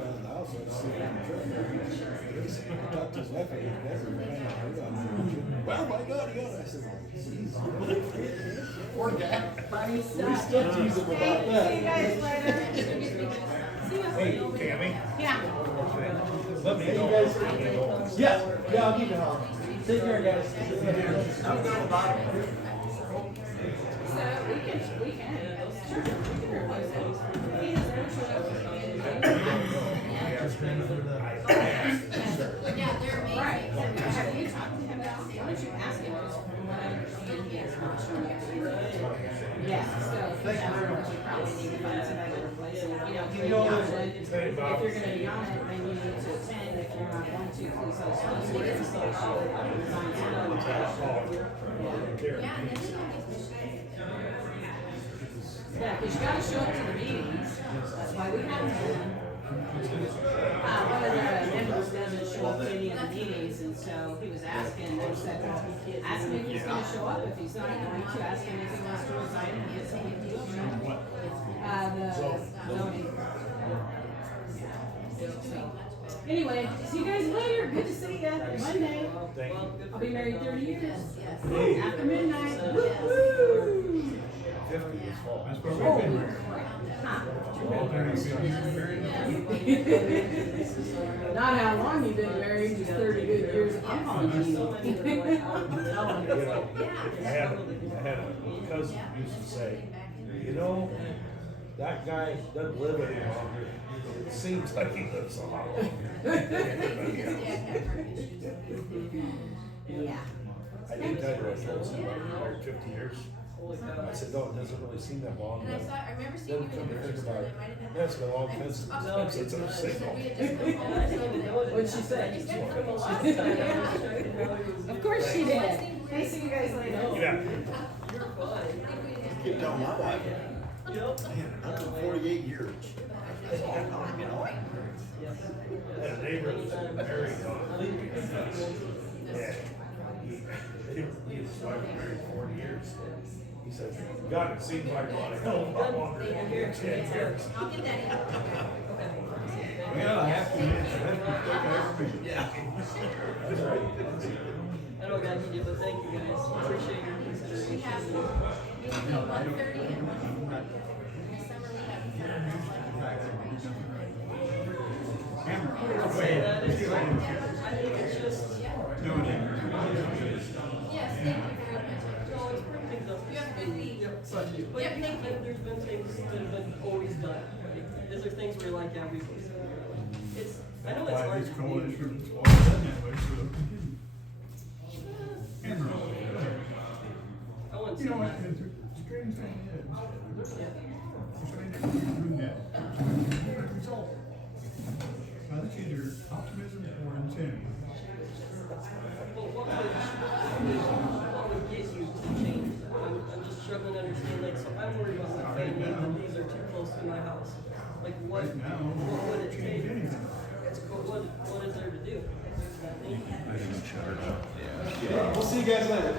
of the house, I was sitting in the truck. He said, he talked to his wife, I got better, and kind of hurt on him. Well, my God, he got it. I said, geez. Poor guy. Funny We stuff. still tease him about that. See you guys later. See ya. Hey, Tammy, Yeah. let me Hey, know. you guys. Yeah, I'll keep it on. Take care, guys. I'm going about it. So we can, sure, we can replace it. He has never showed up for Yeah, they're amazing. Right. Have you talked to him about, why don't you ask him, because from what I understand, he has not shown up to yeah, so if you probably need to find somebody to replace him. You know, if you're gonna be on it, then you need to attend. If you're not going to, please let us know. So we can still show it. Yeah, and then he always Yeah, because you gotta show up to the meetings, that's why we have them. One of the members doesn't show up to any of the meetings, and so he was asking, they said, ask him if he's gonna show up, if he's not going to, ask him if he wants to resign and get something to do. The zoning. So, anyway, see you guys later, good to see ya, Monday. I'll be married 30 years. After midnight, woo-hoo! 50 this fall. That's what we've been married. Not how long you've been married, just 30 good years. I'm calling you. You know, I had a cousin used to say, you know, that guy doesn't live any longer. It seems like he lives a lot longer. Yeah. I didn't tell you what I told somebody, married 50 years. I said, no, it doesn't really seem that long. And I remember seeing Then you come in to the think first about one, it, I might have had. yeah, it's been a long time since I'm single. We had just come home. What'd she say? Of course she did. Hey, see you guys later. Yeah. Keep telling my wife, man, I'm 48 years. That's a long time, you know? I had a neighbor that was married yeah, he was wife was married 40 years. He said, God, it seems like a hell of a lot longer than 10 years. I'll get that in. Well, I have to mention, Yeah. That's right. I know God you, but thank you guys, appreciate your We consideration. have, we have 1:30 and 1:40. In the summer, we I think it's just, doing it. Yes, thank you very much. no, it's perfect though. You have a good week. Yep, so I do. But Yep, thank you. there's been things that have been always done, right? These are things where you're like, yeah, we, it's, I know it's Why hard this to do. coalition's always done that way, so it'll continue. I wouldn't You say know what, that. the strange thing is, Yeah. you're trying to do that, different result. Now, that's either optimism or insanity. Well, what would get you to change? I'm just struggling to understand, like, so I'm worried about my family, that these are too close to my house. Like, what Right now, would it change take? anything. What is there to do? I didn't shut her up. We'll see you guys later.